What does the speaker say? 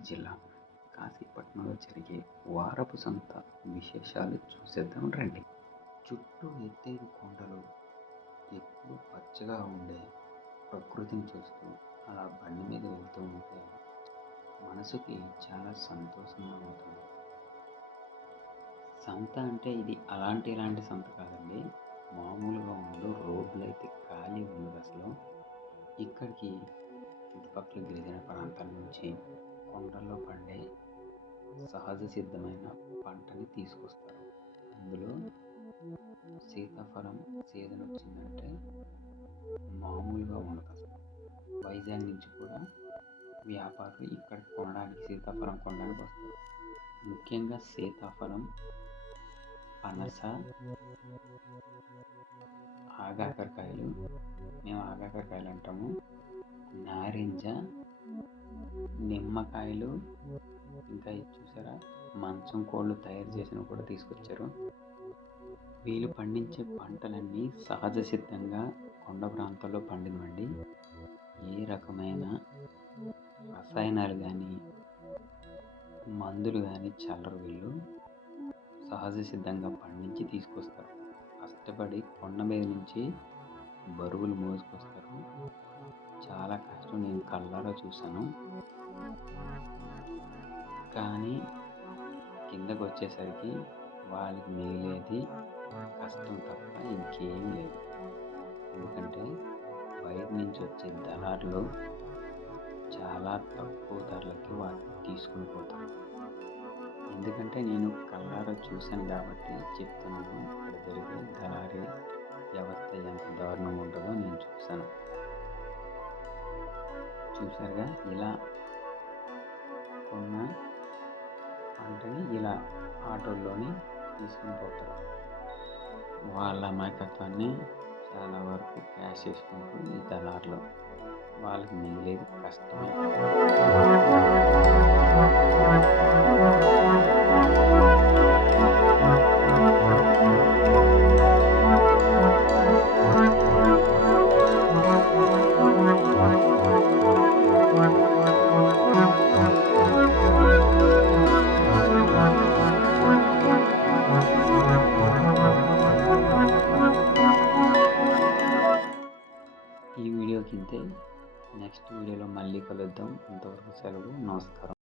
తిరుపతి జిల్లా కాశీపట్నంలో జరిగే వారపు సంత విశేషాలు చూసేద్దాం రండి. చుట్టూ ఎత్తైన కొండలు, ఎప్పుడూ పచ్చగా ఉండే ప్రకృతిని చూస్తూ అలా బండి మీద వెళ్తూ ఉంటే మనసుకి చాలా సంతోషంగా ఉంటుంది. సంత అంటే ఇది ఇలాంటి సంత కాదండి. మామూలుగా ఉండదు. రోడ్లు అయితే ఖాళీ ఉండదు అసలు. ఇక్కడికి చుట్టుపక్కల గిరిజన ప్రాంతాల నుంచి కొండల్లో పండే సహజ సిద్ధమైన పంటని తీసుకొస్తారు. అందులో సీతాఫలం సీజన్ వచ్చిందంటే మామూలుగా ఉండదు అసలు. వైజాగ్ నుంచి కూడా వ్యాపారులు ఇక్కడ కొనడానికి సీతాఫలం కొనడానికి వస్తారు. ముఖ్యంగా సీతాఫలం, పనస, ఆగాకరకాయలు, మేము ఆగాకరకాయలు అంటాము, నారింజ, నిమ్మకాయలు, ఇంకా ఇది చూసారా మంచం కోళ్ళు తయారు చేసినవి కూడా తీసుకొచ్చారు. వీళ్ళు పండించే పంటలన్నీ సహజ సిద్ధంగా కొండ ప్రాంతాల్లో పండినవండి. ఏ రకమైన రసాయనాలు కానీ మందులు కానీ చల్లరు. వీళ్ళు సహజ సిద్ధంగా పండించి తీసుకొస్తారు. కష్టపడి కొండ మీద నుంచి బరువులు మోసుకొస్తారు. చాలా కష్టం, నేను కళ్ళారా చూశాను. కానీ కిందకు వచ్చేసరికి వాళ్ళకి మిగిలేది కష్టం తప్ప ఇంకేం లేదు. ఎందుకంటే బయట నుంచి వచ్చే దళారులు చాలా తక్కువ ధరలకి వాటిని తీసుకుని పోతారు. ఎందుకంటే నేను కళ్ళారా చూశాను కాబట్టి చెప్తున్నాను. ఇక్కడ జరిగే దళారీ వ్యవస్థ ఎంత దారుణం ఉంటుందో నేను చూశాను. చూసారుగా, ఇలా కొన్న పంటని ఇలా ఆటోల్లోని తీసుకుని పోతారు. వాళ్ళ అమాయకత్వాన్ని చాలా వరకు క్యాష్ చేసుకుంటూ ఈ దళారులు, వాళ్ళకి మిగిలేది కష్టమే. ఈ వీడియోకి ఇంతే. నెక్స్ట్ వీడియోలో మళ్ళీ కలుద్దాం. అంతవరకు సెలవు. నమస్కారం.